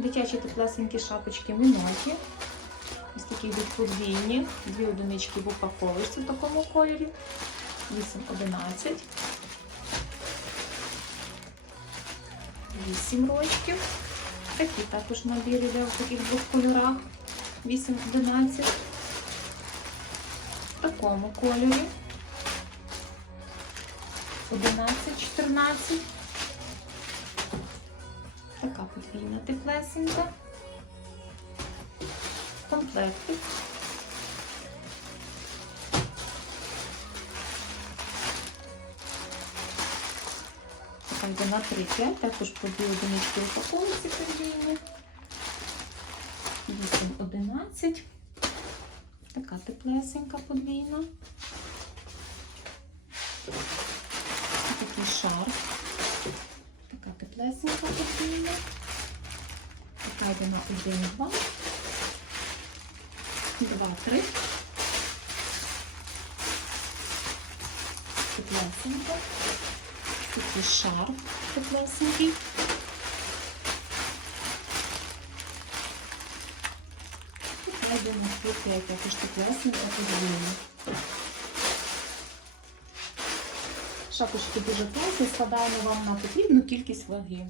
Дитячі теплесенькі шапочки Міноті. Ось такі йдуть. Дві одинички в упаковочці в такому кольорі. 8-11. 8 рочків. Такі також набір іде в таких двох кольорах. 8-11. В такому кольорі. 11-14. Така подвійна теплесенька. Комплектик. Така йде на 3-5, також по дві одинички упаковці подвійні. 8-11. Така теплесенька подвійна. Такий шар. Така йде на 1, 2. 2, 3. Теплесенька. Такий шар теплесенький. Така йде на 5, також теплесенька подвійна. Шапочки дуже класні, складаємо вам на потрібну кількість ваги.